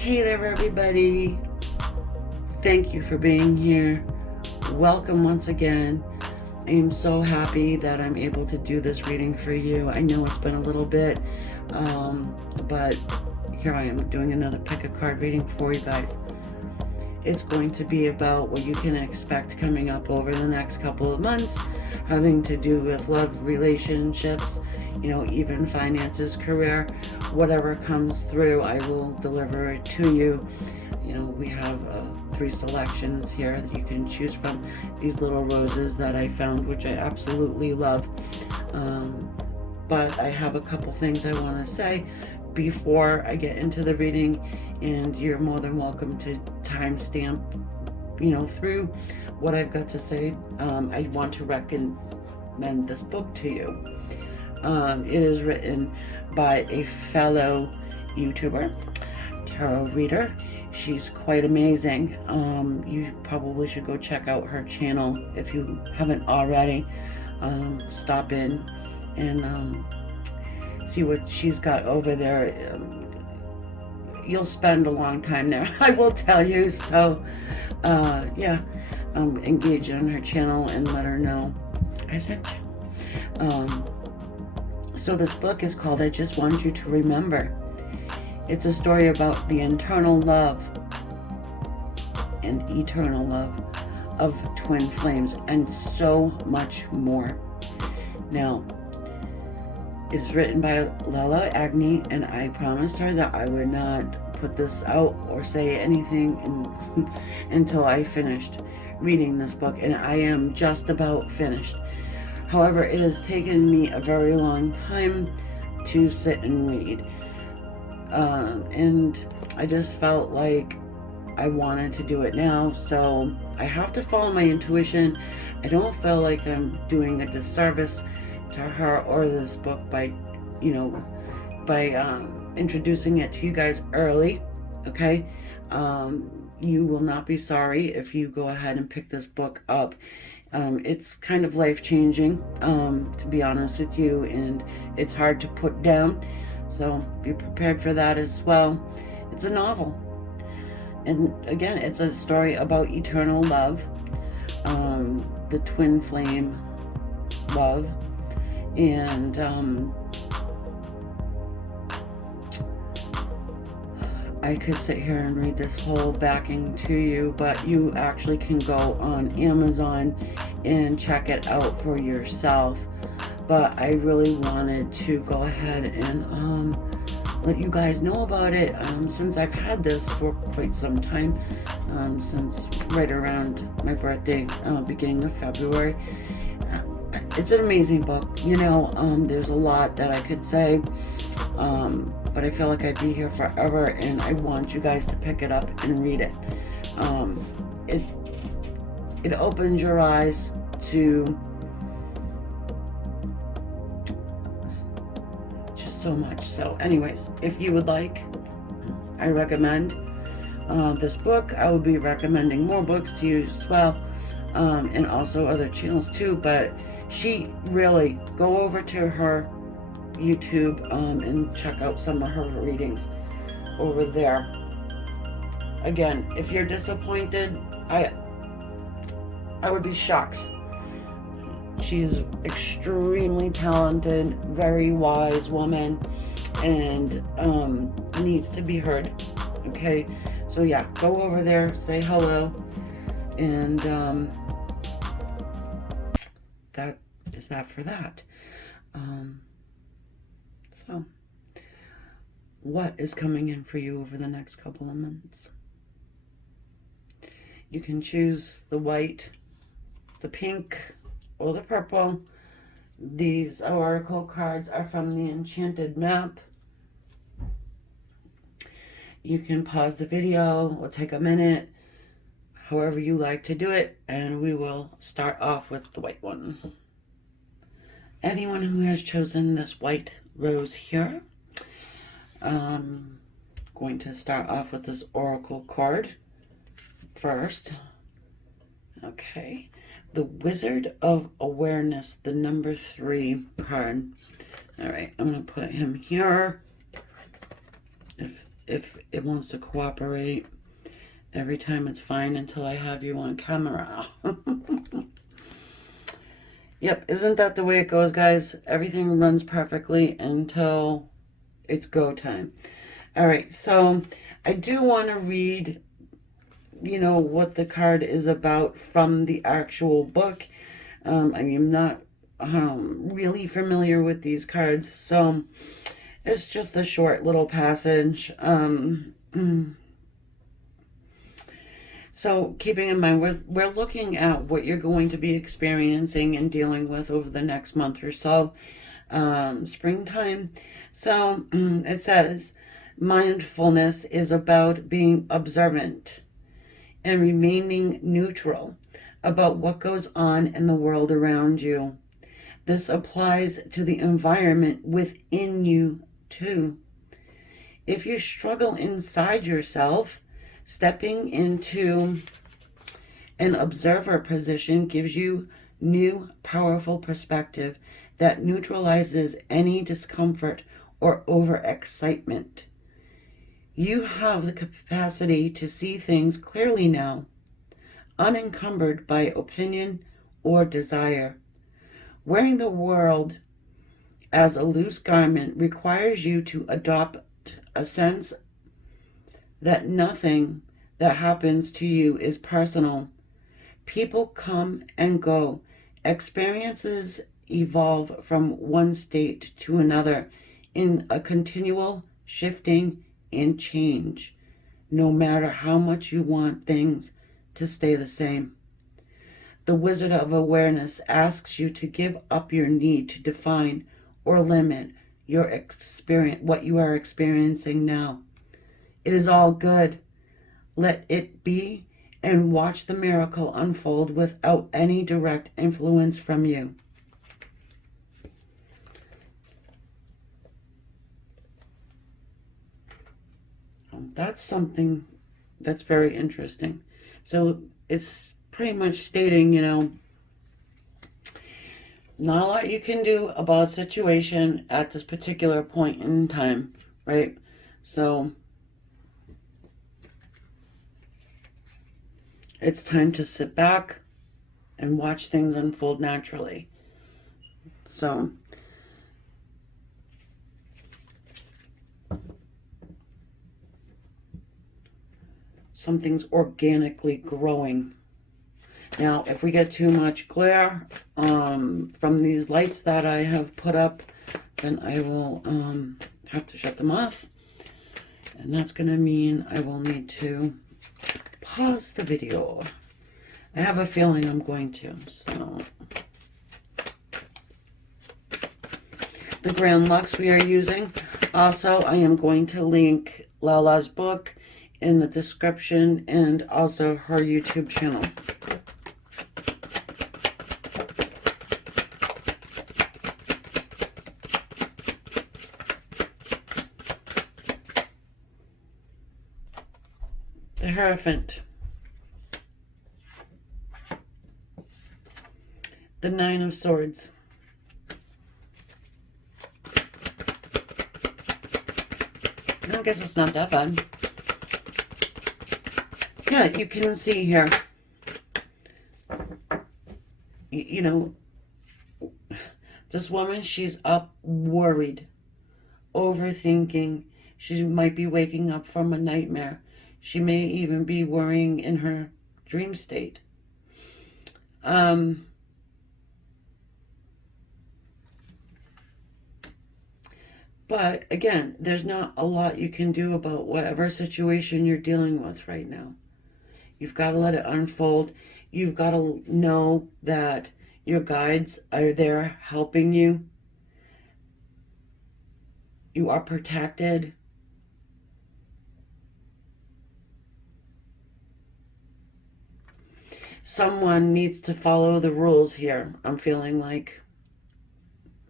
Hey there, everybody. Thank you for being here. Welcome once again. I am so happy that I'm able to do this reading for you. I know it's been a little bit, but here I am doing another pick a card reading for you guys. It's going to be about what you can expect coming up over the next couple of months, having to do with love, relationships, even finances, career, whatever comes through, I will deliver it to you. We have 3 selections here that you can choose from. These little roses that I found, which I absolutely love. But I have a couple things I want to say before I get into the reading, and you're more than welcome to timestamp, through what I've got to say. I want to recommend this book to you. It is written by a fellow YouTuber, tarot reader. She's quite amazing. You probably should go check out her channel if you haven't already. Stop in and see what she's got over there. You'll spend a long time there, I will tell you. So, engage on her channel and let her know I sent you. So this book is called I Just Want You to Remember. It's a story about the internal love and eternal love of twin flames and so much more. Now, it's written by Lala Agni, and I promised her that I would not put this out or say anything until I finished reading this book, and I am just about finished. However, it has taken me a very long time to sit and read. And I just felt like I wanted to do it now, so I have to follow my intuition. I don't feel like I'm doing a disservice to her or this book by introducing it to you guys early. Okay, you will not be sorry if you go ahead and pick this book up. It's kind of life-changing, to be honest with you, and it's hard to put down, so be prepared for that as well. It's a novel, and again, it's a story about eternal love, the twin flame love, and I could sit here and read this whole backing to you, but you actually can go on Amazon and check it out for yourself. But I really wanted to go ahead and let you guys know about it, since I've had this for quite some time, since right around my birthday, beginning of February. It's an amazing book. There's a lot that I could say, but I feel like I'd be here forever, and I want you guys to pick it up and read it. It opens your eyes to just so much. So anyways, if you would like, I recommend this book. I will be recommending more books to you as well, and also other channels too, but she really, go over to her YouTube and check out some of her readings over there. Again, if you're disappointed, I would be shocked. She is extremely talented, very wise woman, and needs to be heard. Okay, so yeah, go over there, say hello, and that is that for that. So what is coming in for you over the next couple of months? You can choose the white, the pink, or the purple. These oracle cards are from the Enchanted Map. You can pause the video or take a minute, however you like to do it, and we will start off with the white one. Anyone who has chosen this white rose here, going to start off with this oracle card first. Okay, the Wizard of Awareness, the number 3 card. All right, I'm going to put him here. if it wants to cooperate. Every time it's fine until I have you on camera. Yep, isn't that the way it goes, guys? Everything runs perfectly until it's go time. All right, so I do want to read, what the card is about from the actual book. I am not really familiar with these cards, so it's just a short little passage. So keeping in mind, we're looking at what you're going to be experiencing and dealing with over the next month or so, springtime. So it says, mindfulness is about being observant and remaining neutral about what goes on in the world around you. This applies to the environment within you too. If you struggle inside yourself, stepping into an observer position gives you new, powerful perspective that neutralizes any discomfort or overexcitement. You have the capacity to see things clearly now, unencumbered by opinion or desire. Wearing the world as a loose garment requires you to adopt a sense that nothing that happens to you is personal. People come and go. Experiences evolve from one state to another in a continual shifting and change, no matter how much you want things to stay the same. The Wizard of Awareness asks you to give up your need to define or limit your experience, what you are experiencing now. It is all good. Let it be and watch the miracle unfold without any direct influence from you. That's something that's very interesting. So it's pretty much stating, not a lot you can do about a situation at this particular point in time, right? So it's time to sit back and watch things unfold naturally. So something's organically growing. Now, if we get too much glare from these lights that I have put up, then I will have to shut them off. And that's going to mean I will need to pause the video. I have a feeling I'm going to. So, the Grand Lux we are using. Also, I am going to link Lala's book in the description and also her YouTube channel. The Hierophant. The Nine of Swords. I guess it's not that bad. Yeah, you can see here, this woman, she's up worried, overthinking. She might be waking up from a nightmare. She may even be worrying in her dream state. But again, there's not a lot you can do about whatever situation you're dealing with right now. You've got to let it unfold. You've got to know that your guides are there helping you. You are protected. Someone needs to follow the rules here. I'm feeling like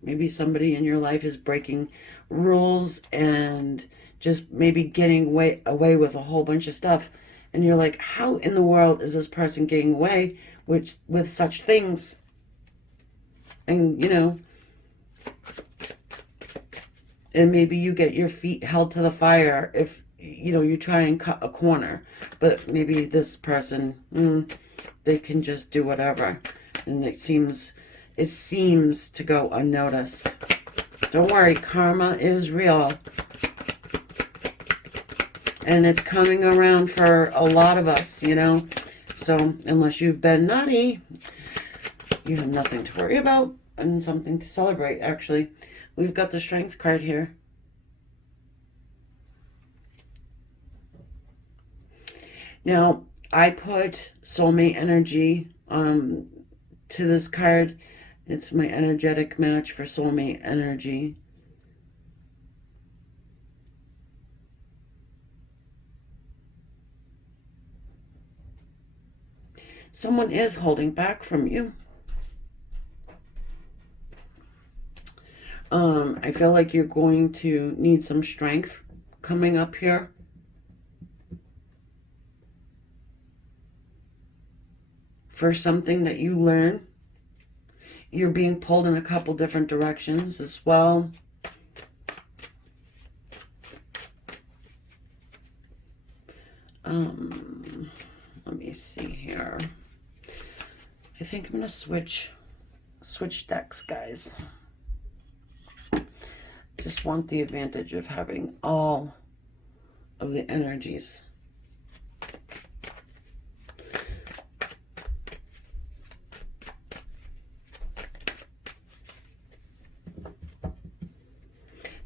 maybe somebody in your life is breaking rules and just maybe getting away with a whole bunch of stuff. And you're like, how in the world is this person getting away with such things? And, and maybe you get your feet held to the fire if you know, you try and cut a corner, but maybe this person, they can just do whatever, and it seems to go unnoticed. Don't worry, karma is real, and it's coming around for a lot of us, you know. So unless you've been naughty, you have nothing to worry about and something to celebrate. Actually, we've got the Strength card here. Now, I put soulmate energy to this card. It's my energetic match for soulmate energy. Someone is holding back from you. I feel like you're going to need some strength coming up here. For something that you learn. You're being pulled in a couple different directions as well. Let me see here. I think I'm going to switch decks, guys. Just want the advantage of having all of the energies.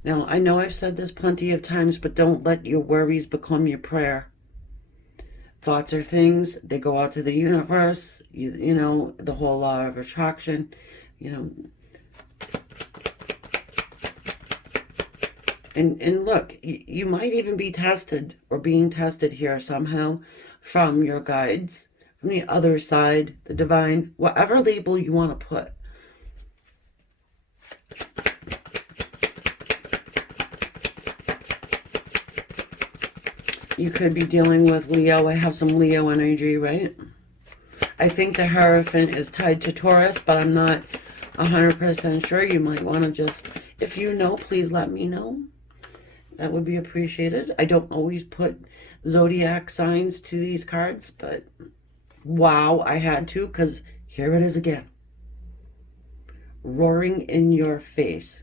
Now, I know I've said this plenty of times, but don't let your worries become your prayer. Thoughts are things, they go out to the universe, you know, the whole law of attraction, you know. And look, you might even be tested or being tested here somehow from your guides, from the other side, the divine, whatever label you want to put. You could be dealing with Leo. I have some Leo energy, right? I think the Hierophant is tied to Taurus, but I'm not 100% sure. You might want to just, if you know, please let me know. That would be appreciated. I don't always put zodiac signs to these cards, but wow, I had to, because here it is again. Roaring in your face.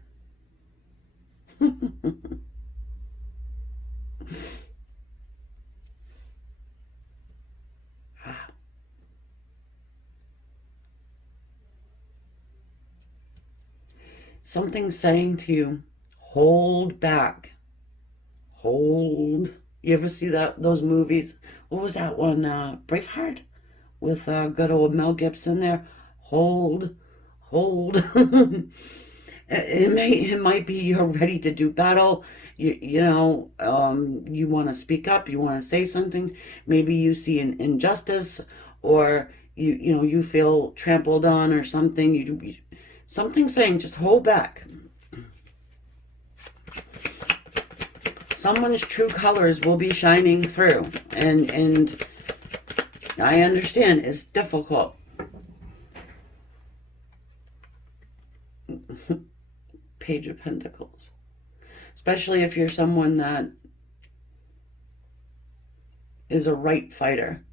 Something's saying to you, hold back. Hold. You ever see those movies? What was that one? Braveheart? With good old Mel Gibson there. Hold. It might be you're ready to do battle. You know, you want to speak up. You want to say something. Maybe you see an injustice, or you know, you feel trampled on or something. Something's saying just hold back. Someone's true colors will be shining through, and I understand it's difficult. Page of Pentacles. Especially if you're someone that is a right fighter.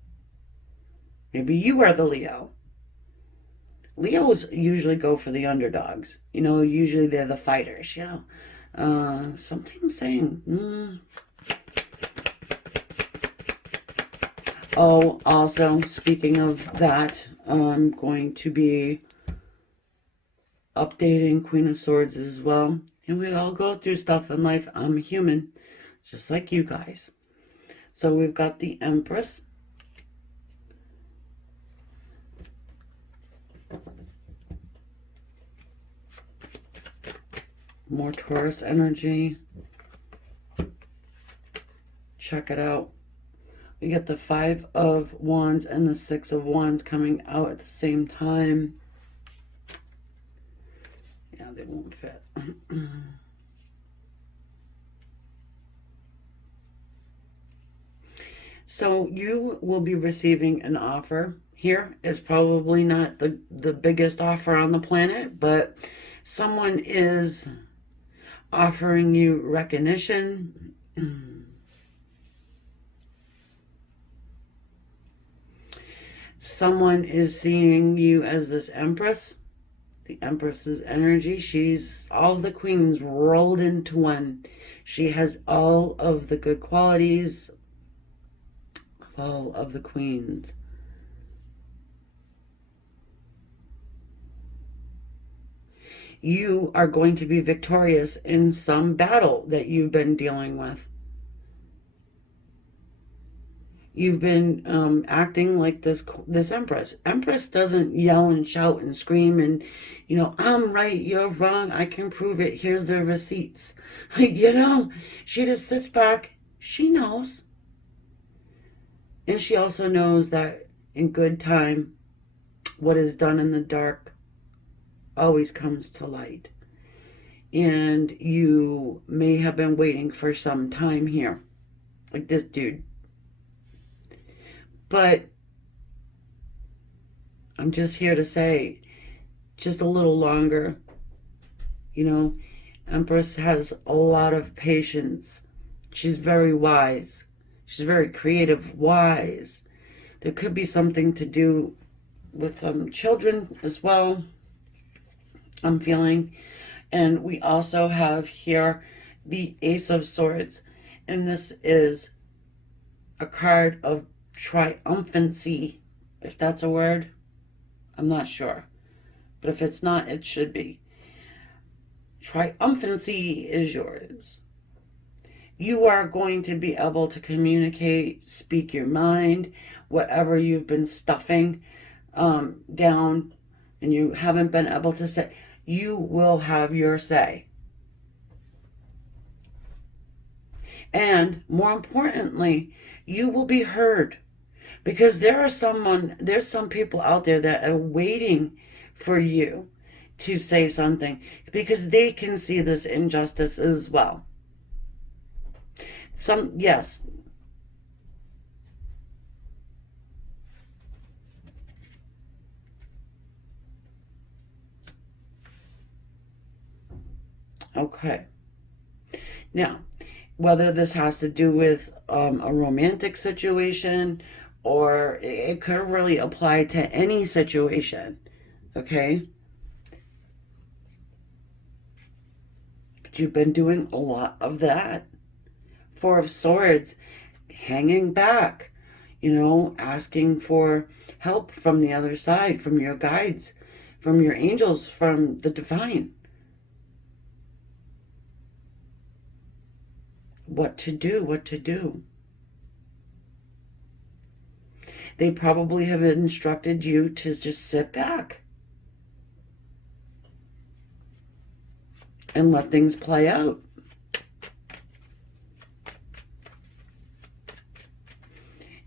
Maybe you are the Leo. Leos usually go for the underdogs. You know, usually they're the fighters, you know. Something's saying... Oh, also, speaking of that, I'm going to be updating Queen of Swords as well. And we all go through stuff in life. I'm a human, just like you guys. So we've got the Empress. More Taurus energy. Check it out. We get the Five of Wands and the Six of Wands coming out at the same time. Yeah, they won't fit. So you will be receiving an offer. Here is probably not the biggest offer on the planet, but someone is offering you recognition. Someone is seeing you as this Empress. The Empress's energy. She's all the queens rolled into one. She has all of the good qualities of all of the queens. You are going to be victorious in some battle that you've been dealing with. You've been acting like this Empress. Empress doesn't yell and shout and scream and, I'm right, you're wrong, I can prove it, here's the receipts. She just sits back. She knows. And she also knows that in good time, what is done in the dark always comes to light. And you may have been waiting for some time here, like this dude. But I'm just here to say, just a little longer. Empress has a lot of patience. She's very wise. She's very creative, wise. There could be something to do with children as well, I'm feeling. And we also have here the Ace of Swords. And this is a card of triumphancy, if that's a word. I'm not sure. But if it's not, it should be. Triumphancy is yours. You are going to be able to communicate, speak your mind, whatever you've been stuffing down and you haven't been able to say. You will have your say. And more importantly, you will be heard. Because there's some people out there that are waiting for you to say something. Because they can see this injustice as well. Yes. Okay. Now, whether this has to do with a romantic situation, or it could really apply to any situation, okay? But you've been doing a lot of that. Four of Swords, hanging back, asking for help from the other side, from your guides, from your angels, from the divine. What to do. They probably have instructed you to just sit back and let things play out.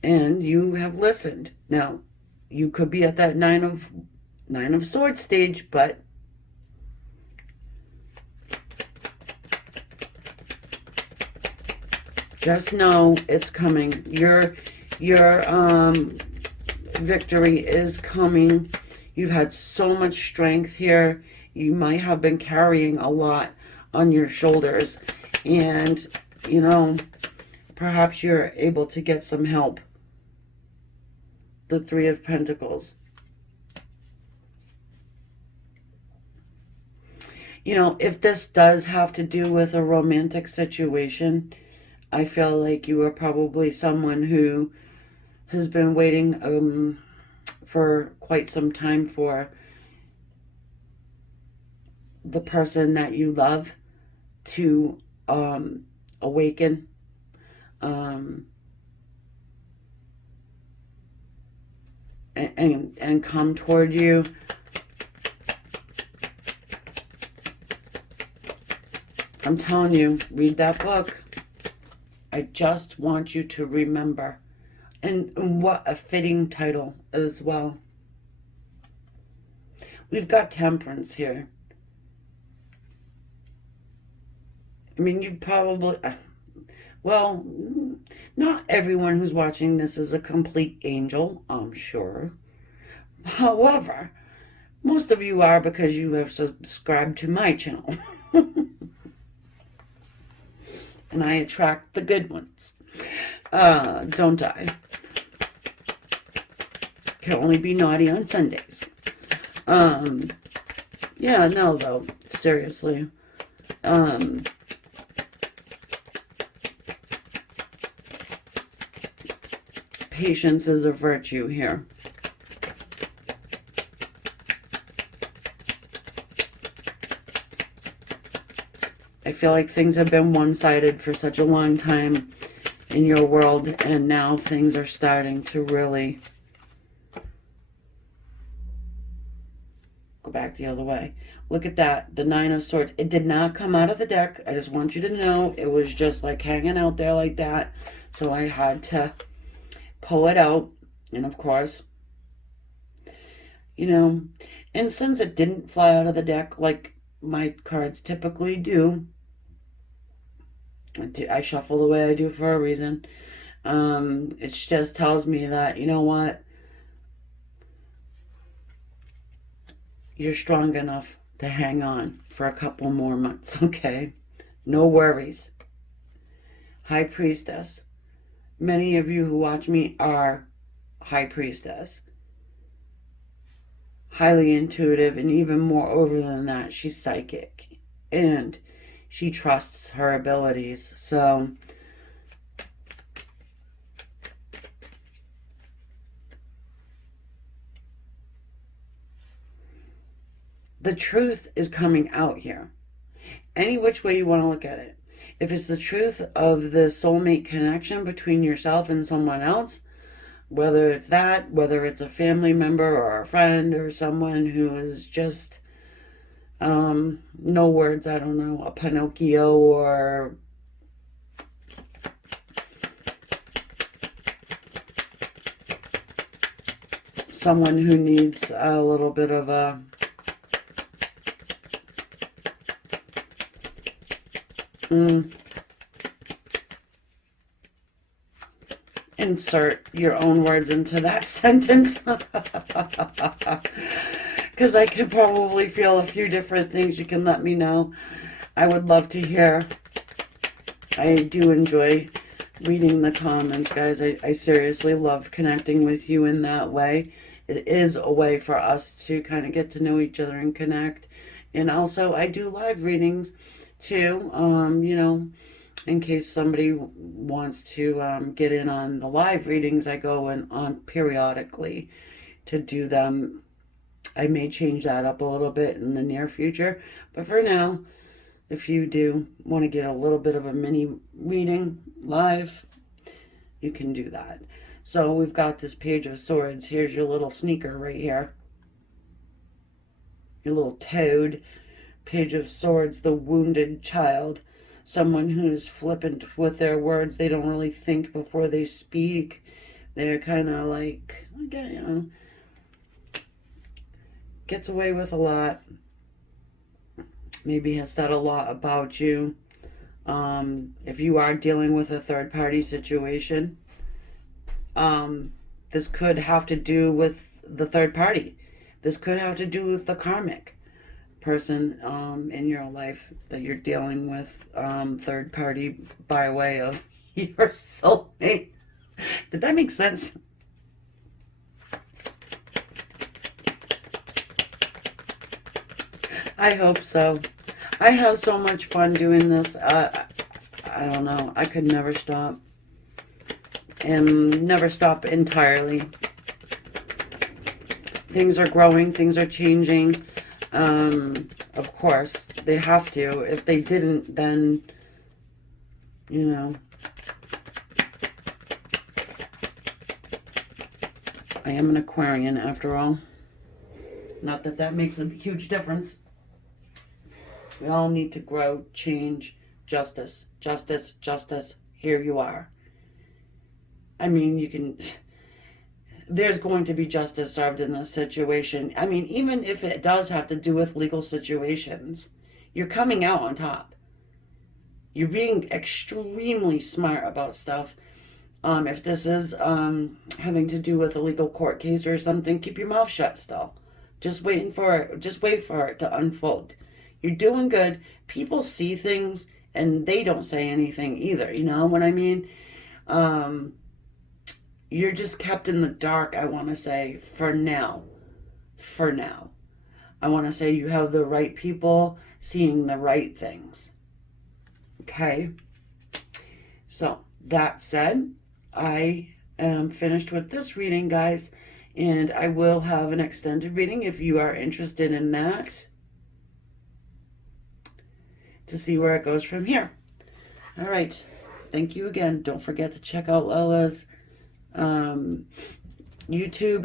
And you have listened. Now, you could be at that Nine of Swords stage, but just know it's coming. Your victory is coming. You've had so much strength here. You might have been carrying a lot on your shoulders. And, perhaps you're able to get some help. The Three of Pentacles. If this does have to do with a romantic situation, I feel like you are probably someone who has been waiting for quite some time for the person that you love to awaken. And come toward you. I'm telling you, read that book. I just want you to remember. And what a fitting title as well. We've got Temperance here. I mean, you probably... Well, not everyone who's watching this is a complete angel, I'm sure. However, most of you are because you have subscribed to my channel. And I attract the good ones. Don't I? Can only be naughty on Sundays. Yeah, no, though. Seriously. Patience is a virtue here. I feel like things have been one-sided for such a long time in your world, and now things are starting to really go back the other way. Look at that, the Nine of Swords. It did not come out of the deck. I just want you to know it was just like hanging out there like that. So I had to pull it out. And of course, you know, and since it didn't fly out of the deck like my cards typically do, I shuffle the way I do for a reason. It just tells me that, you know what, you're strong enough to hang on for a couple more months, okay? No worries. High Priestess. Many of you who watch me are High Priestess. Highly intuitive, and even more over than that, she's psychic. And she trusts her abilities. So the truth is coming out here. Any which way you want to look at it. If it's the truth of the soulmate connection between yourself and someone else, whether it's that, whether it's a family member or a friend or someone who is just, no words, I don't know, a Pinocchio or someone who needs a little bit of a insert your own words into that sentence. Because I could probably feel a few different things. You can let me know. I would love to hear. I do enjoy reading the comments, guys. I seriously love connecting with you in that way. It is a way for us to kind of get to know each other and connect. And also, I do live readings too, you know, in case somebody wants to get in on the live readings. I go in on periodically to do them. I may change that up a little bit in the near future. But for now, if you do want to get a little bit of a mini reading live, you can do that. So we've got this Page of Swords. Here's your little sneaker right here. Your little toad. Page of Swords, the wounded child. Someone who's flippant with their words. They don't really think before they speak. They're kind of like, okay, you know, gets away with a lot. Maybe has said a lot about you. If you are dealing with a third-party situation, this could have to do with the third party. This could have to do with the karmic person in your life that you're dealing with, third party by way of your soulmate. Did that make sense? I hope so. I have so much fun doing this. I don't know. I could never stop. And never stop entirely. Things are growing. Things are changing. Of course, they have to. If they didn't, then, you know, I am an Aquarian after all. Not that that makes a huge difference. We all need to grow, change, justice, justice, justice. Here you are. I mean, you can... There's going to be justice served in this situation. I mean, even if it does have to do with legal situations, you're coming out on top. You're being extremely smart about stuff. If this is having to do with a legal court case or something, keep your mouth shut still. Just waiting for it. Just wait for it to unfold. You're doing good. People see things and they don't say anything either. You know what I mean? you're just kept in the dark, I want to say, for now. For now. I want to say you have the right people seeing the right things. Okay? So, that said, I am finished with this reading, guys, and I will have an extended reading if you are interested in that to see where it goes from here. All right. Thank you again. Don't forget to check out Lala's YouTube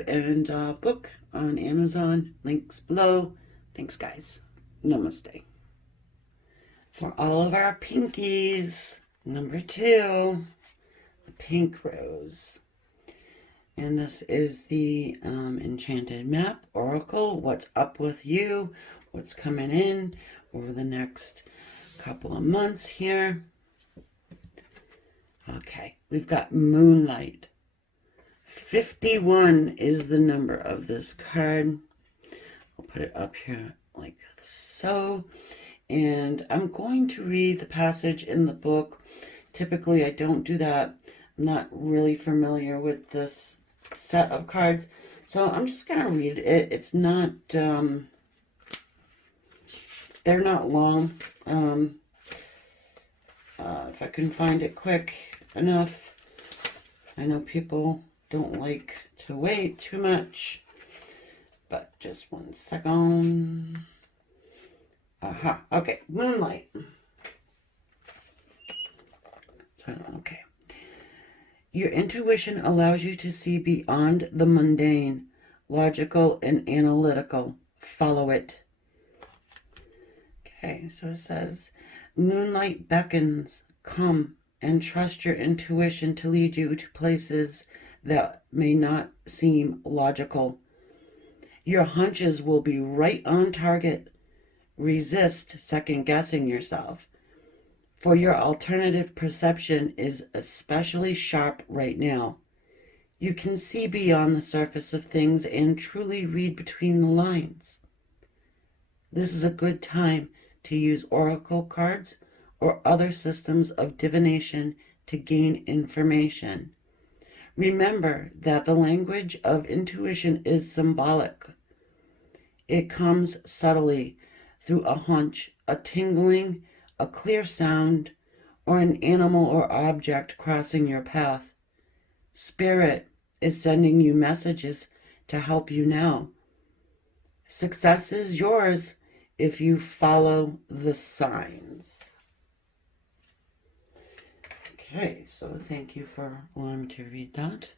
and book on Amazon. Links below. Thanks, guys. Namaste. For all of our pinkies, number 2, the pink rose. And this is the Enchanted Map Oracle. What's up with you? What's coming in over the next couple of months here? Okay, we've got Moonlight. 51 is the number of this card. I'll put it up here like so. And I'm going to read the passage in the book. Typically, I don't do that. I'm not really familiar with this set of cards. So I'm just going to read it. It's not, they're not long. If I can find it quick enough. I know people don't like to wait too much, but just one second. Aha, okay, Moonlight. So, okay. Your intuition allows you to see beyond the mundane, logical and analytical. Follow it. Okay, so it says, moonlight beckons, come and trust your intuition to lead you to places that may not seem logical. Your hunches will be right on target. Resist second-guessing yourself, for your alternative perception is especially sharp right now. You can see beyond the surface of things and truly read between the lines. This is a good time to use oracle cards or other systems of divination to gain information. Remember that the language of intuition is symbolic. It comes subtly through a hunch, a tingling, a clear sound, or an animal or object crossing your path. Spirit is sending you messages to help you now. Success is yours if you follow the signs. Okay, so thank you for allowing me to read that.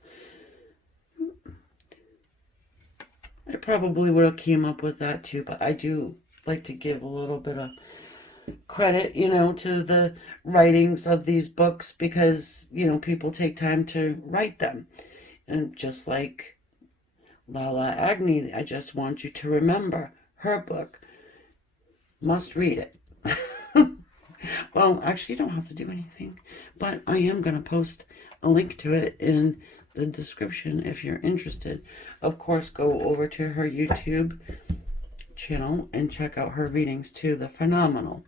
I probably would have came up with that too, but I do like to give a little bit of credit, to the writings of these books because, people take time to write them. And just like Lala Agni, I just want you to remember her book. Must read it. Well, actually, you don't have to do anything, but I am going to post a link to it in the description if you're interested. Of course, go over to her YouTube channel and check out her readings too. They're phenomenal.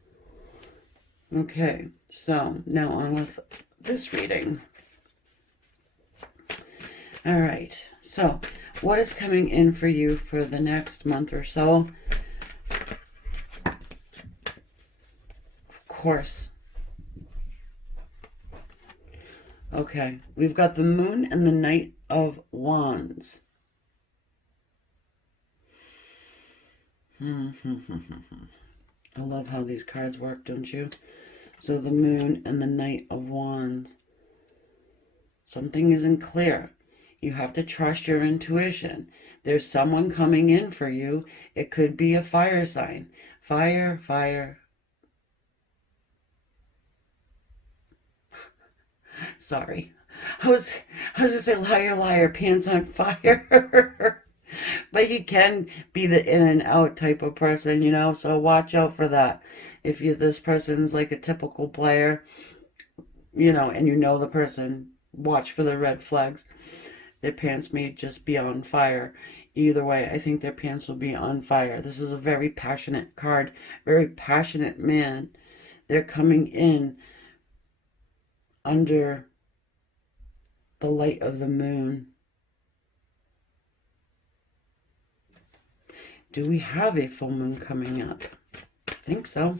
Okay, so now on with this reading. All right, so what is coming in for you for the next month or so? Of course. Okay, we've got the Moon and the Knight of Wands. I love how these cards work, don't you? So the Moon and the Knight of Wands. Something isn't clear. You have to trust your intuition. There's someone coming in for you. It could be a fire sign. Fire, fire. Sorry. I was going to say liar, liar, pants on fire. But you can be the in and out type of person, so watch out for that. If this person's like a typical player, and the person, watch for the red flags. Their pants may just be on fire. Either way, I think their pants will be on fire. This is a very passionate card, very passionate man. They're coming in under the light of the moon. Do we have a full moon coming up? I think so.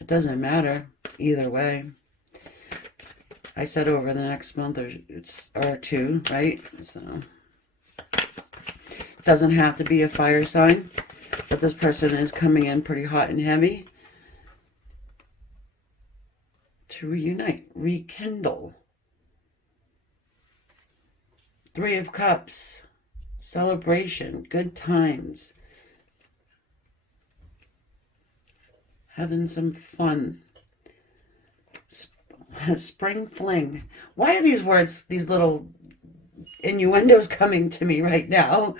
It doesn't matter either way. I said over the next month or two, right? So it doesn't have to be a fire sign, but this person is coming in pretty hot and heavy to reunite, rekindle. Three of Cups, celebration, good times, having some fun. Spring fling. Why are these words, these little innuendos coming to me right now?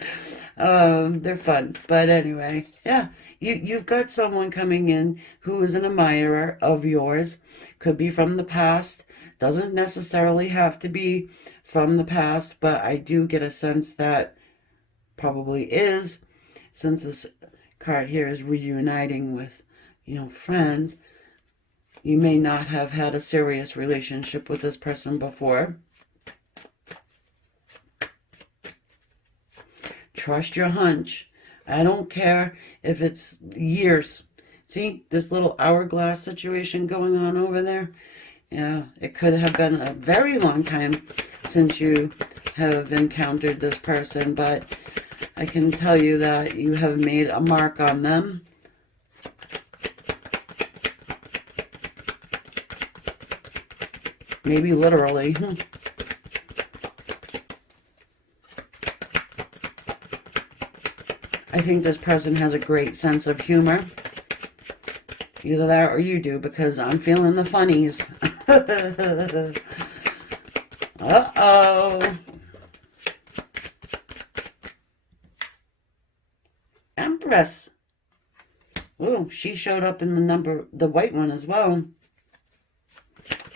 They're fun. But anyway, yeah, you've got someone coming in who is an admirer of yours. Could be from the past. Doesn't necessarily have to be from the past, but I do get a sense that probably is, since this card here is reuniting with, friends. You may not have had a serious relationship with this person before. Trust your hunch. I don't care if it's years. See this little hourglass situation going on over there? Yeah, it could have been a very long time since you have encountered this person, but I can tell you that you have made a mark on them. Maybe literally. I think this person has a great sense of humor. Either that or you do, because I'm feeling the funnies. Uh-oh. Empress. Oh, she showed up in the white one as well.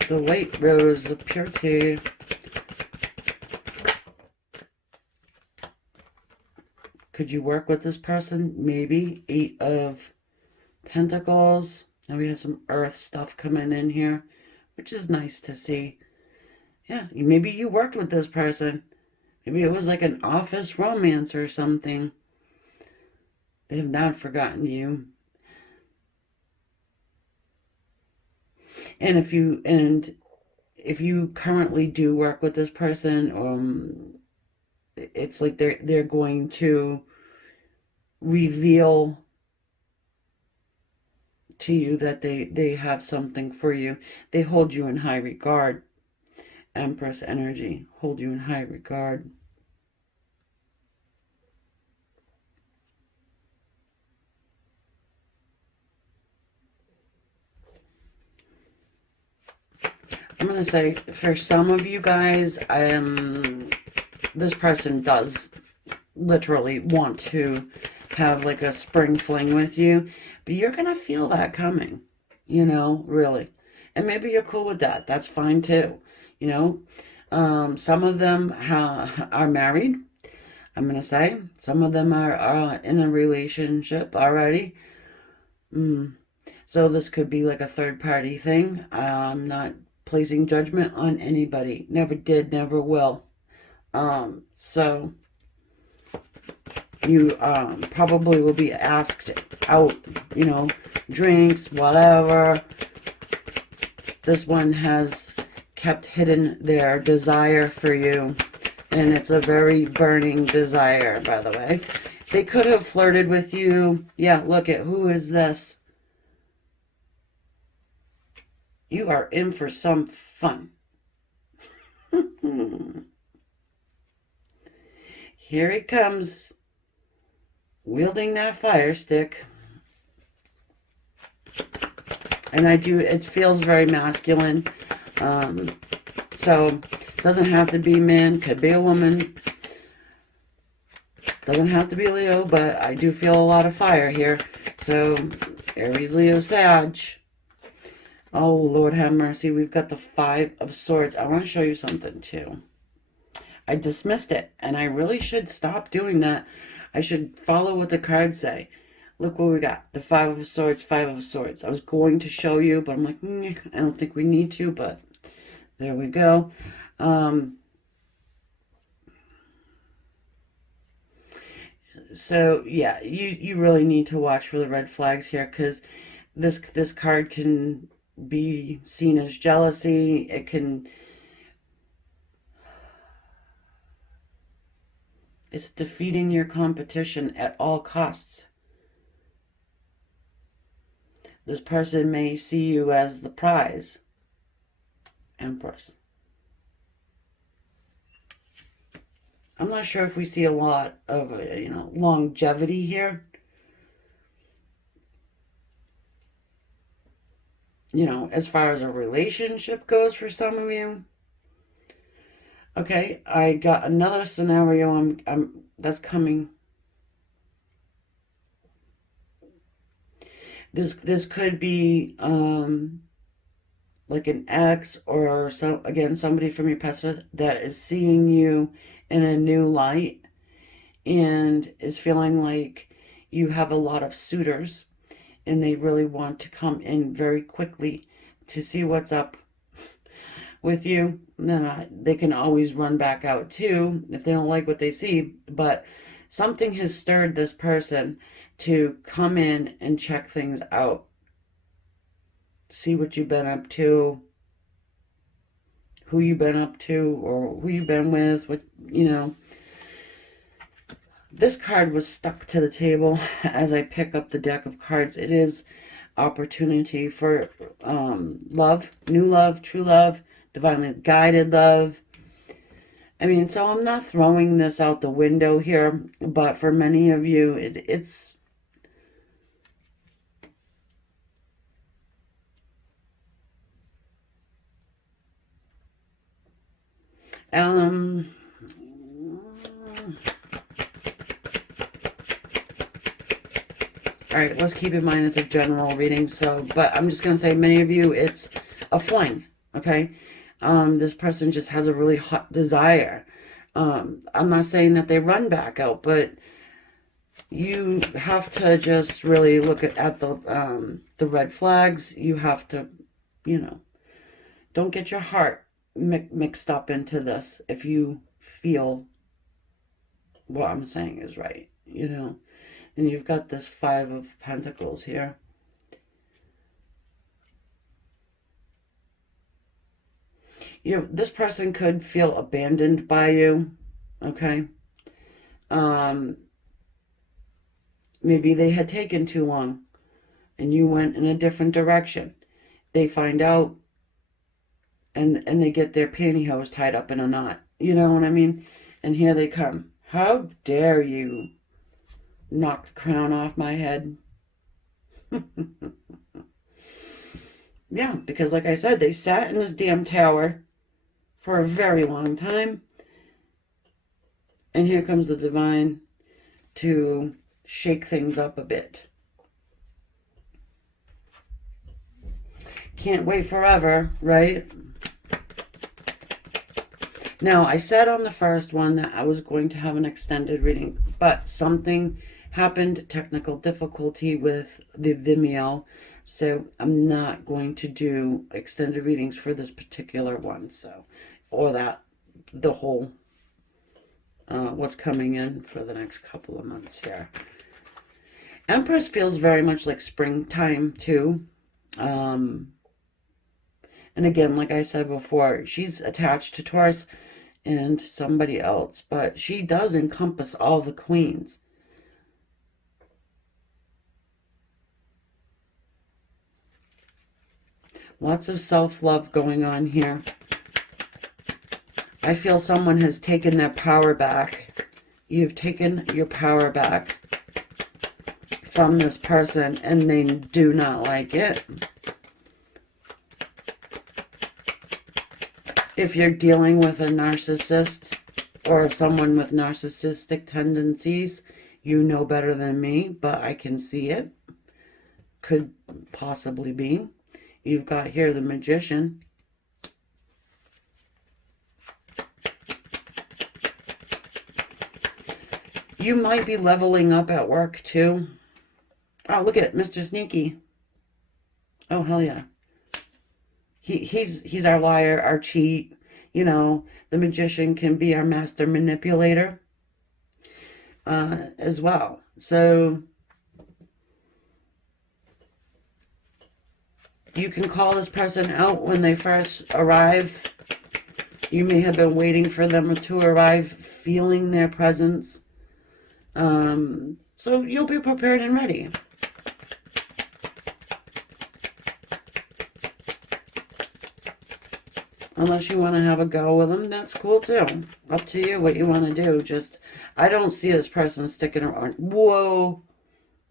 The white rose of purity. Could you work with this person? Maybe. 8 of Pentacles. And we have some earth stuff coming in here, which is nice to see. Yeah, maybe you worked with this person. Maybe it was like an office romance or something. They have not forgotten you. And if you currently do work with this person, it's like they're going to reveal to you that they have something for you. They hold you in high regard. Empress energy, hold you in high regard. I'm going to say, for some of you guys, this person does literally want to have like a spring fling with you, but you're going to feel that coming, really. And maybe you're cool with that. That's fine too, Some of them are married, I'm going to say. Some of them are in a relationship already. So this could be like a third-party thing. I'm not placing judgment on anybody. Never did, never will. So you probably will be asked out, drinks, whatever. This one has kept hidden their desire for you, and it's a very burning desire, by the way. They could have flirted with you. Yeah, look at who is this? You are in for some fun. Here he comes, wielding that fire stick. And it feels very masculine. So, doesn't have to be man, could be a woman. Doesn't have to be Leo, but I do feel a lot of fire here. So, Aries, Leo, Sag. Oh, Lord have mercy. We've got the 5 of Swords. I want to show you something, too. I dismissed it, and I really should stop doing that. I should follow what the cards say. Look what we got. The 5 of Swords, 5 of Swords. I was going to show you, but I'm like, I don't think we need to, but There we go. So yeah, you really need to watch for the red flags here, because this card can be seen as jealousy. It's defeating your competition at all costs. This person may see you as the prize. Empress. I'm not sure if we see a lot of, longevity here. As far as a relationship goes for some of you. Okay, I got another scenario that's coming. This could be like an ex, or somebody from your past that is seeing you in a new light and is feeling like you have a lot of suitors and they really want to come in very quickly to see what's up with you. They can always run back out too if they don't like what they see, but something has stirred this person to come in and check things out, see what you've been up to, who you've been up to, or who you've been with. This card was stuck to the table as I pick up the deck of cards. It is opportunity for love, new love, true love, divinely guided love. So I'm not throwing this out the window here, but for many of you, it's all right, let's keep in mind it's a general reading, but I'm just going to say many of you, it's a fling, okay? This person just has a really hot desire. I'm not saying that they run back out, but you have to just really look at the red flags. You have to, don't get your heart mixed up into this if you feel what I'm saying is right, And you've got this Five of Pentacles here. This person could feel abandoned by you, okay? Maybe they had taken too long and you went in a different direction. They find out and they get their pantyhose tied up in a knot. You know what I mean? And here they come. How dare you knock the crown off my head? Yeah, because like I said, they sat in this damn tower for a very long time. And here comes the divine to shake things up a bit. Can't wait forever, right? Now, I said on the first one that I was going to have an extended reading, but something happened, technical difficulty with the Vimeo, so I'm not going to do extended readings for this particular one, the whole, what's coming in for the next couple of months here. Empress feels very much like springtime, too. And again, like I said before, she's attached to Taurus and somebody else, but she does encompass all the queens. Lots of self-love going on here. I feel someone has taken their power back. You've taken your power back from this person, and they do not like it. If you're dealing with a narcissist or someone with narcissistic tendencies, you know better than me, but I can see it. Could possibly be. You've got here the Magician. You might be leveling up at work too. Oh, look at it, Mr. Sneaky. Oh, hell yeah. He's our liar, our cheat. You know, the magician can be our master manipulator as well. So you can call this person out when they first arrive. You may have been waiting for them to arrive, feeling their presence. So you'll be prepared and ready. Unless you want to have a go with them, that's cool too. Up to you what you want to do. Just, I don't see this person sticking around. Whoa,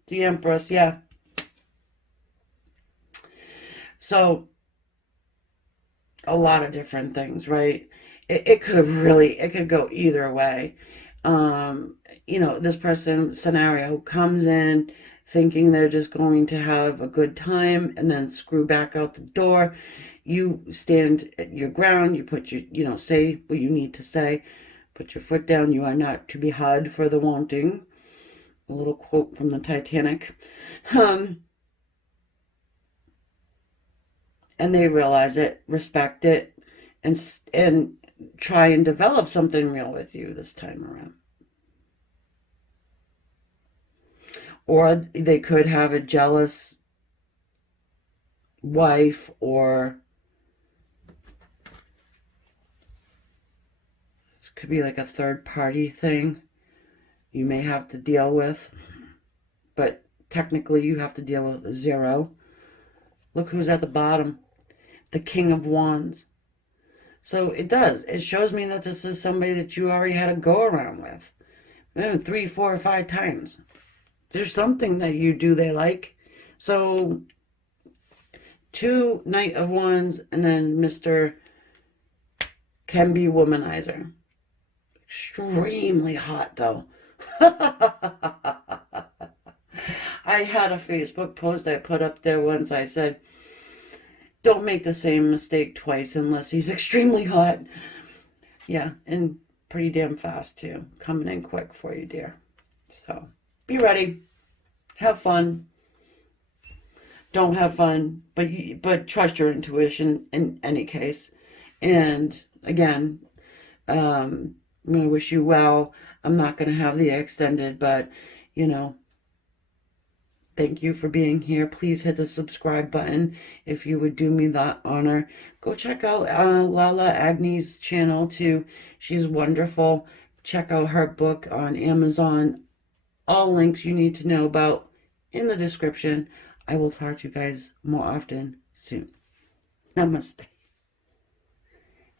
the Empress, yeah. So, a lot of different things, right? It could go either way. You know, this person scenario comes in thinking they're just going to have a good time and then screw back out the door. You stand at your ground, you put your, you know, say what you need to say, put your foot down. You are not to be had for the wanting. A little quote from the Titanic. And they realize it, respect it, and try and develop something real with you this time around. Or they could have a jealous wife, or this could be like a third party thing you may have to deal with, but technically you have to deal with zero. Look who's at the bottom, the King of Wands. So it shows me that this is somebody that you already had a go around with 3, 4, or 5 times. There's something that you do they like. So 2 Knight of Wands, and then Mr. Can be womanizer. Extremely hot though. I had a Facebook post I put up there once. I said, don't make the same mistake twice unless he's extremely hot. Yeah, and pretty damn fast too. Coming in quick for you, dear. So be ready. Have fun. Don't have fun, but trust your intuition in any case. And again, I'm going to wish you well. I'm not going to have the extended, but, you know, thank you for being here. Please hit the subscribe button if you would do me that honor. Go check out Lala Agni's channel too. She's wonderful. Check out her book on Amazon. All links you need to know about in the description. I will talk to you guys more often soon. Namaste.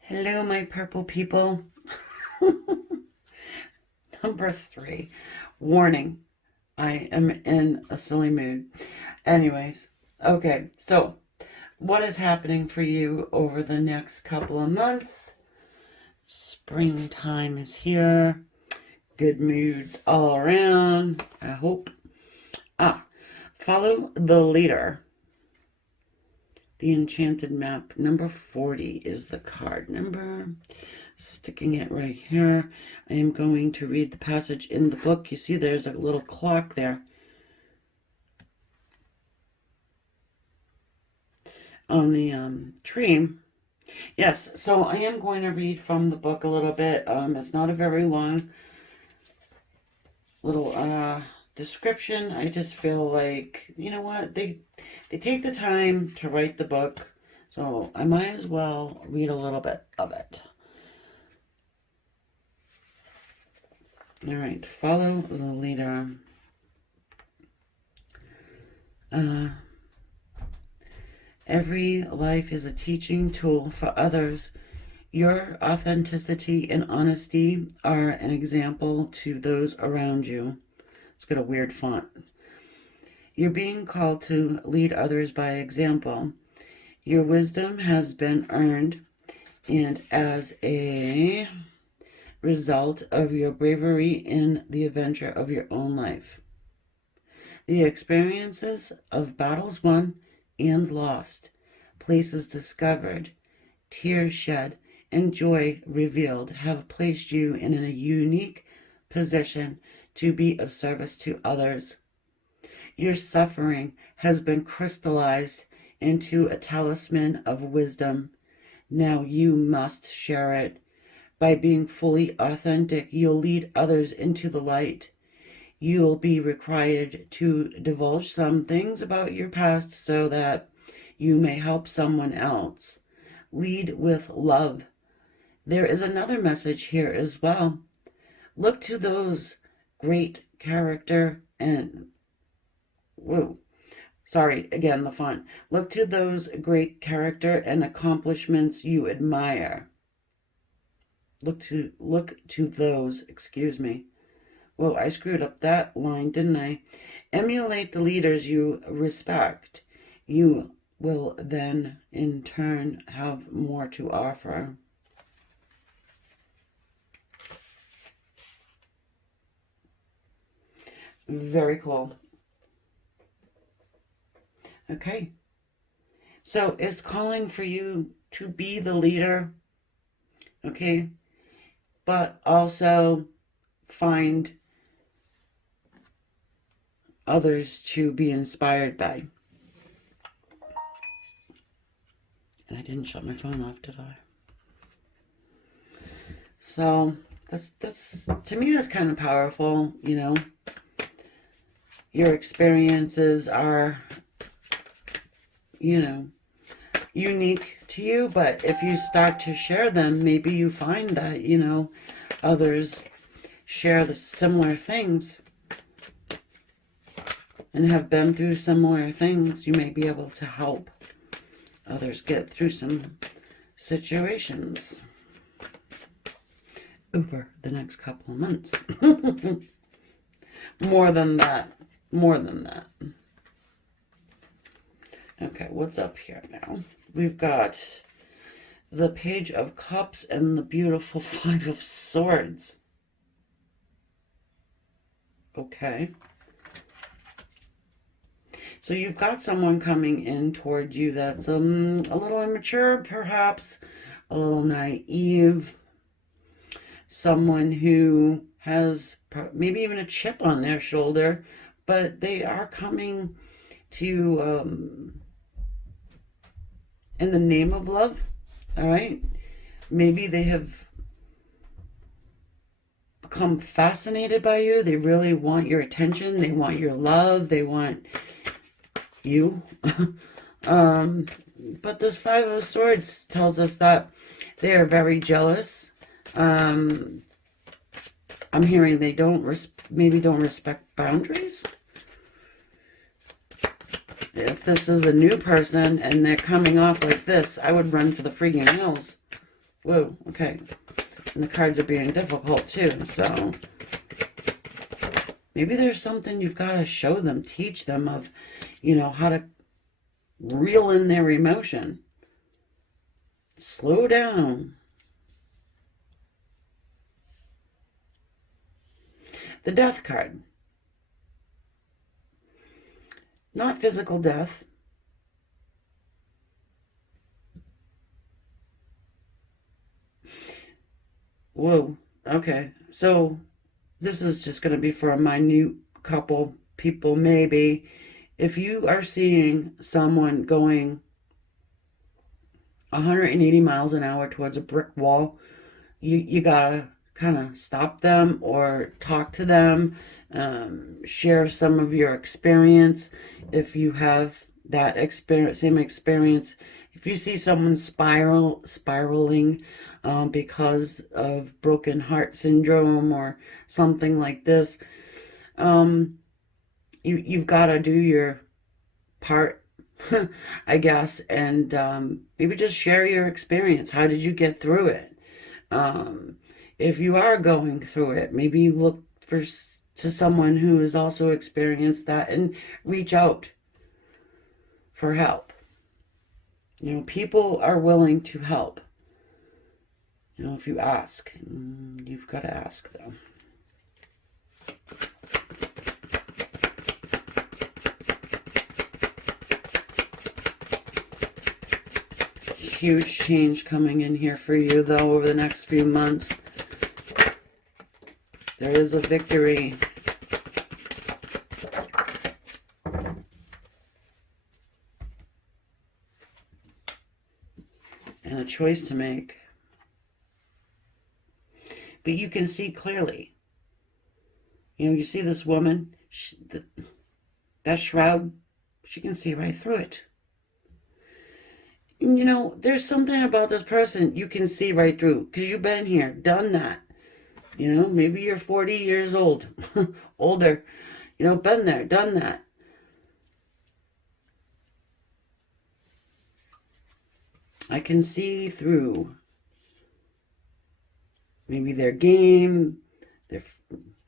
Hello, my purple people. Number 3. Warning. I am in a silly mood. Anyways, okay, so what is happening for you over the next couple of months? Springtime is here. Good moods all around, I hope. Follow the leader. The Enchanted Map. Number 40 is the card number. Sticking it right here. I am going to read the passage in the book. You see there's a little clock there on the tree. Yes, so I am going to read from the book a little bit. It's not a very long little description. I just feel like, you know what, they take the time to write the book, so I might as well read a little bit of it. All right, follow the leader. Every life is a teaching tool for others. Your authenticity and honesty are an example to those around you. It's got a weird font. You're being called to lead others by example. Your wisdom has been earned, and as a result of your bravery in the adventure of your own life, the experiences of battles won and lost, places discovered, tears shed, and joy revealed have placed you in a unique position to be of service to others. Your suffering has been crystallized into a talisman of wisdom. Now you must share it. By being fully authentic, you'll lead others into the light. You'll be required to divulge some things about your past so that you may help someone else. Lead with love. There is another message here as well. Look to those great character and... Whoa. Sorry, again, the font. Look to those great character and accomplishments you admire. Look to those, excuse me. Whoa, I screwed up that line, didn't I? Emulate the leaders you respect. You will then, in turn, have more to offer. Very cool. Okay. So it's calling for you to be the leader, okay? But also find others to be inspired by. And I didn't shut my phone off, did I? So that's to me, that's kind of powerful, you know. Your experiences are, you know, unique to you, but if you start to share them, maybe you find that, you know, others share the similar things and have been through similar things. You may be able to help others get through some situations over the next couple of months. More than that. Okay, what's up here now? We've got the Page of Cups and the beautiful Five of Swords. Okay. So you've got someone coming in toward you that's a little immature, perhaps a little naive. Someone who has maybe even a chip on their shoulder, but they are coming to, in the name of love, all right? Maybe they have become fascinated by you. They really want your attention. They want your love. They want you. But this Five of Swords tells us that they are very jealous. I'm hearing they maybe don't respect boundaries. If this is a new person and they're coming off like this, I would run for the freaking hills. Whoa, okay. And the cards are being difficult too, so maybe there's something you've got to show them, teach them of, you know, how to reel in their emotion. Slow down. The Death card. Not physical death. Whoa, okay. So this is just going to be for a minute couple people, maybe. If you are seeing someone going 180 miles an hour towards a brick wall, you gotta kind of stop them or talk to them, share some of your experience. If you have that same experience, if you see someone spiraling because of broken heart syndrome or something like this, you've got to do your part, I guess, and maybe just share your experience. How did you get through it? If you are going through it, maybe look to someone who has also experienced that and reach out for help. You know, people are willing to help. You know, if you ask, you've got to ask them. Huge change coming in here for you, though, over the next few months. There is a victory. a choice to make. But you can see clearly. You know, you see this woman, that shroud, she can see right through it. And, you know, there's something about this person you can see right through because you've been here, done that. You know, maybe you're 40 years old, older, you know, been there, done that. I can see through maybe their game, their,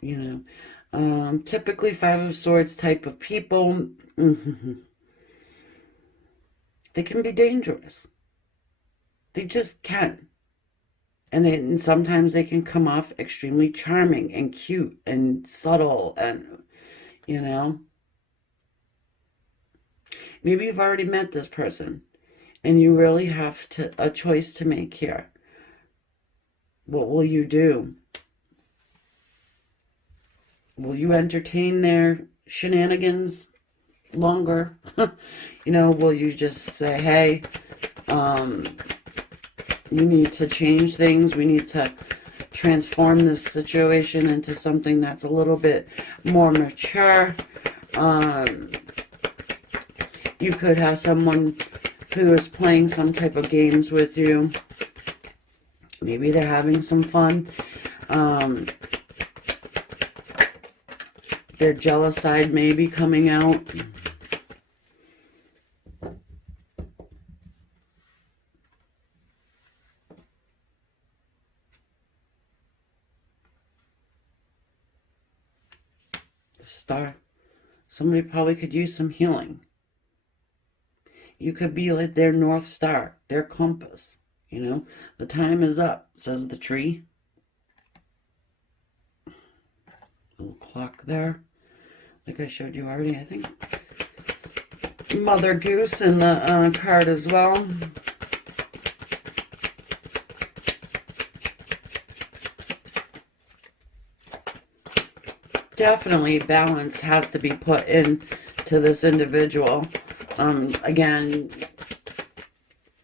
you know, typically Five of Swords type of people. They can be dangerous. They just can. And sometimes they can come off extremely charming and cute and subtle and, you know. Maybe you've already met this person and you really have a choice to make here. What will you do? Will you entertain their shenanigans longer? You know, will you just say, hey, we need to change things. We need to transform this situation into something that's a little bit more mature. You could have someone who is playing some type of games with you. Maybe they're having some fun. Their jealous side may be coming out. Star. Somebody probably could use some healing. You could be like their North Star, their compass. You know, the time is up, says the tree. Little clock there, like I showed you already, I think. Mother Goose in the card as well. Definitely balance has to be put in to this individual. Again,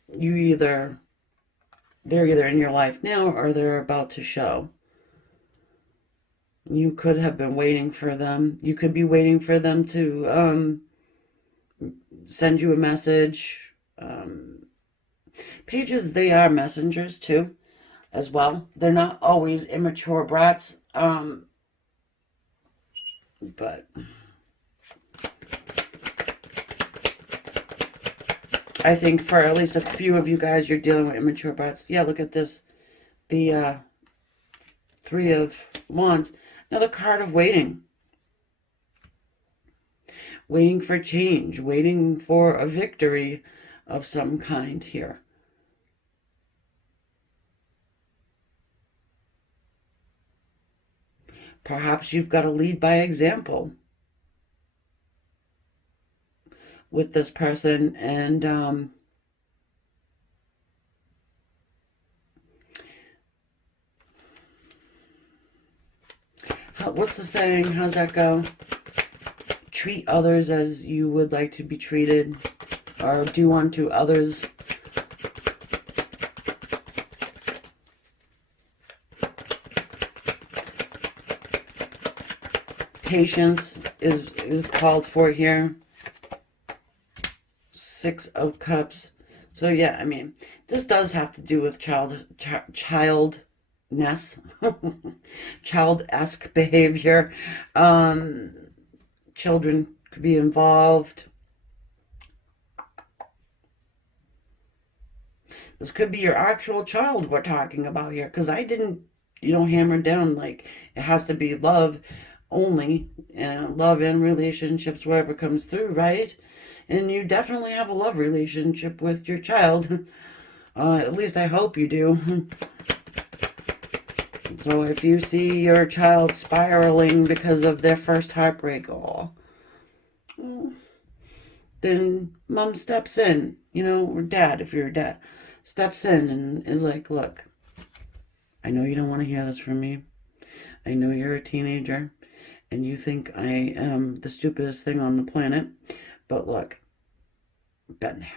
they're either in your life now or they're about to show. You could have been waiting for them. You could be waiting for them to send you a message. Pages, they are messengers too, as well. They're not always immature brats. But I think for at least a few of you guys, you're dealing with immature brats. Yeah, look at this. The Three of Wands. Another card of waiting. Waiting for change. Waiting for a victory of some kind here. Perhaps you've got to lead by example with this person, and what's the saying? How's that go? Treat others as you would like to be treated, or do unto others. Patience is called for here. Six of Cups. So yeah, I mean, this does have to do with childness, child-esque behavior. Children could be involved. This could be your actual child we're talking about here, because I didn't, hammer down like it has to be love only, and love and relationships, wherever comes through, right? And you definitely have a love relationship with your child. At least I hope you do. So if you see your child spiraling because of their first heartbreak, then mom steps in, or dad, if you're a dad, steps in and is like, look, I know you don't want to hear this from me. I know you're a teenager and you think I am the stupidest thing on the planet, but look, been there.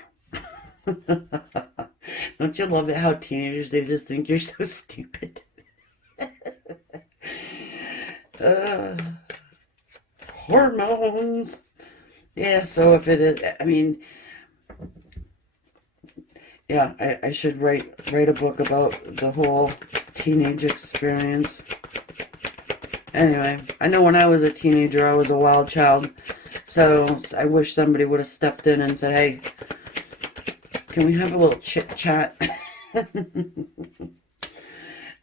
Don't you love it how teenagers, they just think you're so stupid? uh, Hormones. Yeah, so if it is, I mean, yeah, I should write a book about the whole teenage experience. Anyway, I know when I was a teenager, I was a wild child. So I wish somebody would have stepped in and said, hey, can we have a little chit chat?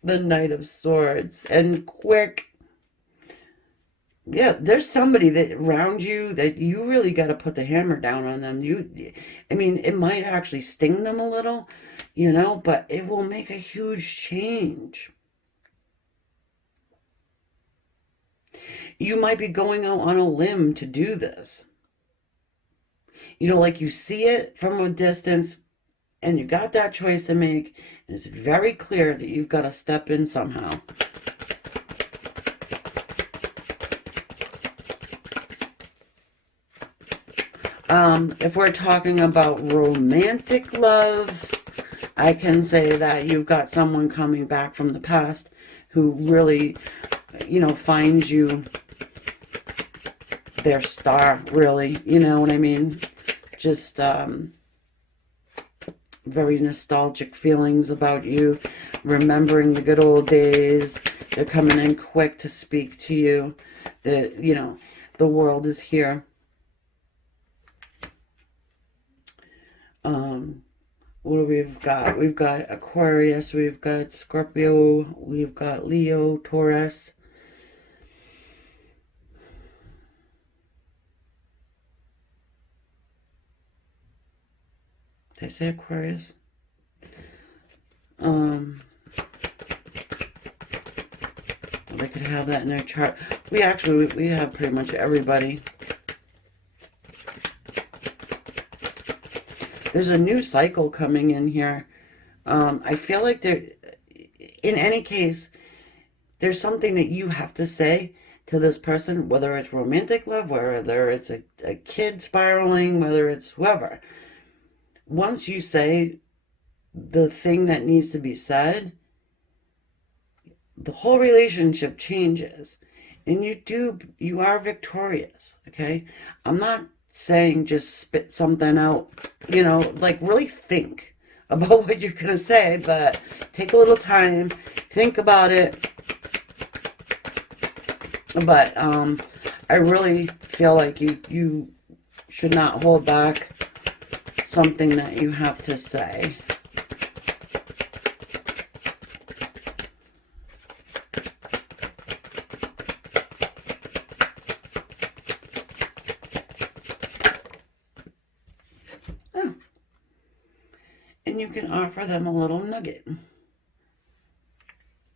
The Knight of Swords. And quick. Yeah, there's somebody that around you that you really got to put the hammer down on them. I mean, it might actually sting them a little, but it will make a huge change. You might be going out on a limb to do this. Like you see it from a distance and you got that choice to make, and it's very clear that you've got to step in somehow. If we're talking about romantic love, I can say that you've got someone coming back from the past who really, finds you their star, really. You know what I mean? Just very nostalgic feelings about you, remembering the good old days. They're coming in quick to speak to you. The world is here. What do we've got? We've got Aquarius, we've got Scorpio, we've got Leo, Taurus. Did I say Aquarius? They could have that in their chart. We have pretty much everybody. There's a new cycle coming in here. I feel like in any case, there's something that you have to say to this person, whether it's romantic love, whether it's a kid spiraling, whether it's whoever. Once you say the thing that needs to be said, the whole relationship changes. And you are victorious, okay? I'm not saying just spit something out, like really think about what you're going to say, but take a little time, think about it. But I really feel like you should not hold back something that you have to say. Oh. And you can offer them a little nugget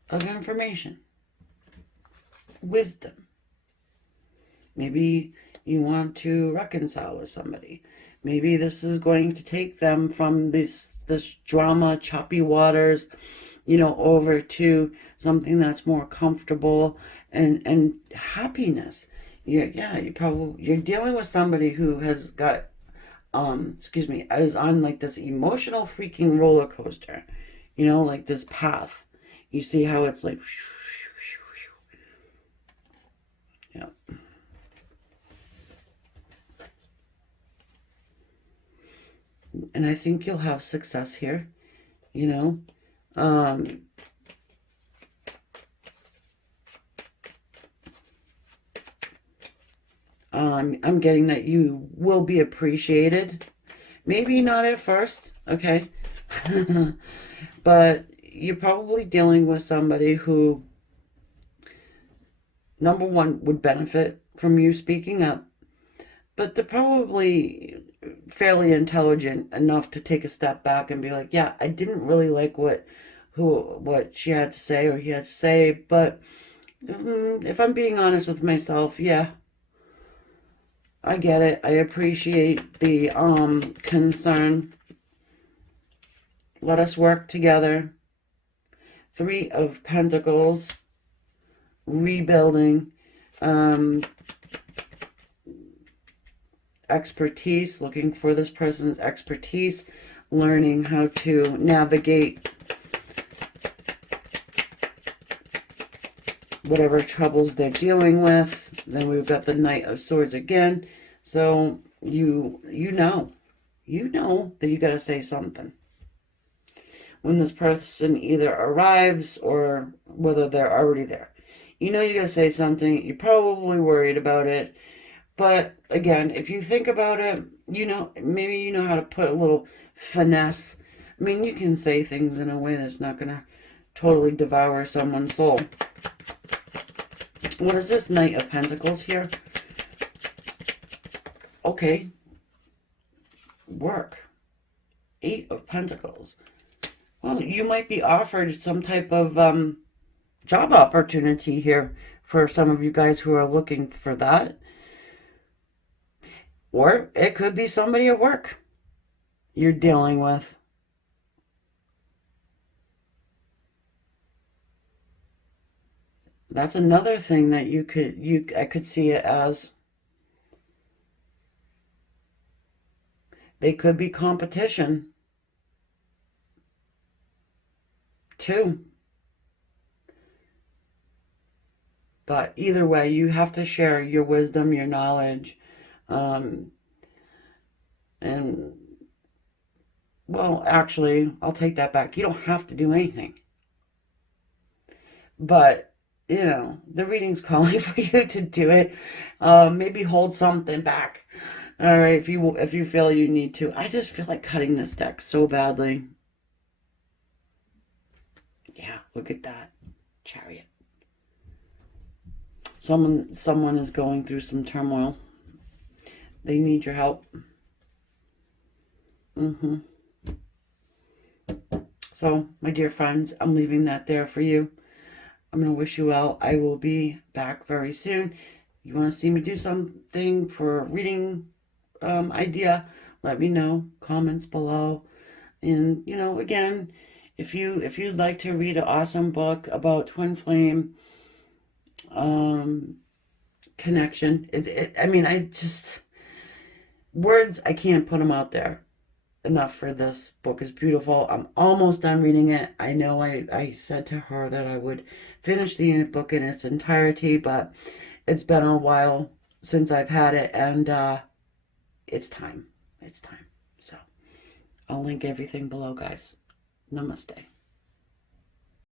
of information. Wisdom. Maybe you want to reconcile with somebody. Maybe this is going to take them from this drama, choppy waters, over to something that's more comfortable and happiness. You're dealing with somebody who has got, is on like this emotional freaking roller coaster, like this path. You see how it's like, yeah. And I think you'll have success here, I'm getting that you will be appreciated. Maybe not at first, okay? But you're probably dealing with somebody who, number one, would benefit from you speaking up. But they're probably fairly intelligent enough to take a step back and be like, yeah, I didn't really like what she had to say or he had to say, but if I'm being honest with myself, yeah, I get it. I appreciate the concern. Let us work together. 3 of Pentacles. Rebuilding. Expertise. Looking for this person's expertise. learning how to navigate whatever troubles they're dealing with. Then we've got the Knight of Swords again. So you know that you got to say something. When this person either arrives or whether they're already there. You know you got to say something. You're probably worried about it. But again, if you think about it, maybe you know how to put a little finesse. I mean, you can say things in a way that's not going to totally devour someone's soul. What is this Knight of Pentacles here? Okay. Work. 8 of Pentacles. Well, you might be offered some type of job opportunity here for some of you guys who are looking for that. Or it could be somebody at work you're dealing with. That's another thing that I could see it as. They could be competition too. But either way, you have to share your wisdom, your knowledge, and, well, actually, I'll take that back. You don't have to do anything. But, the reading's calling for you to do it. Maybe hold something back. All right, if you feel you need to. I just feel like cutting this deck so badly. Yeah, look at that. Chariot. Someone is going through some turmoil. They need your help. So, my dear friends, I'm leaving that there for you. I'm going to wish you well. I will be back very soon. You want to see me do something for a reading idea, let me know. Comments below. And, again, if you'd like to read an awesome book about twin flame connection, words, I can't put them out there enough for this book. Is beautiful. I'm almost done reading it. I know I said to her that I would finish the book in its entirety, but it's been a while since I've had it, and it's time. It's time. So I'll link everything below, guys. Namaste.